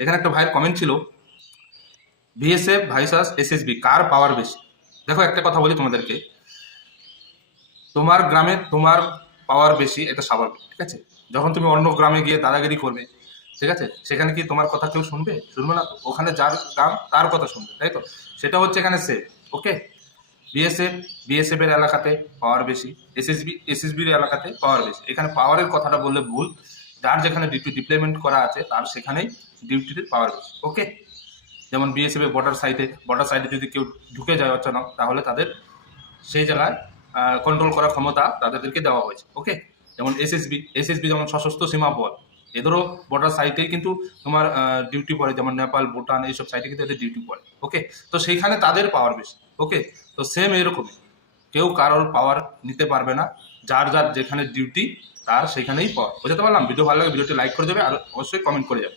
এখানে একটা ভাইয়ের কমেন্ট ছিল, বিএসএফ ভার্সাস এসএসবি কার পাওয়ার বেশি। দেখো একটা কথা বলি তোমাদেরকে, তোমার গ্রামে তোমার পাওয়ার বেশি, এটা স্বাভাবিক, ঠিক আছে। যখন তুমি অন্য গ্রামে গিয়ে দাদাগিরি করবে, ঠিক আছে, সেখানে কি তোমার কথা কেউ শুনবে? শুনবে না তো। ওখানে যার গ্রাম তার কথা শুনবে, তাই তো। সেটা হচ্ছে এখানে সেফ। ওকে, বিএসএফ এর এলাকাতে পাওয়ার বেশি, এসএসবির এলাকাতে পাওয়ার বেশি। এখানে পাওয়ারের কথাটা বললে ভুল, যার যেখানে ডিউটি ডিপ্লয়মেন্ট করা আছে তার সেখানেই ডিউটির পাওয়ার বেশি। ওকে, যেমন বিএসএফ এর বর্ডার সাইডে যদি কেউ ঢুকে যায় অচানক, তাহলে তাদের সেই জায়গায় কন্ট্রোল করার ক্ষমতা তাদেরকে দেওয়া হয়েছে। ওকে, যেমন এসএসবি যেমন সশস্ত্র সীমা বল, এদেরও বর্ডার সাইটেই কিন্তু তোমার ডিউটি পড়ে, যেমন নেপাল, ভুটান, এইসব সাইটে কিন্তু এদের ডিউটি পড়ে। ওকে, তো সেইখানে তাদের পাওয়ার বেশি। ওকে, তো সেম এরকমই, কেউ কারোর পাওয়ার নিতে পারবে না, যার যার যেখানে ডিউটি তার সেখানেই পাওয়ার। বুঝতে পারলাম? ভিডিও ভালো লাগে ভিডিওটি লাইক করে দেবে, আর অবশ্যই কমেন্ট করে যাবে।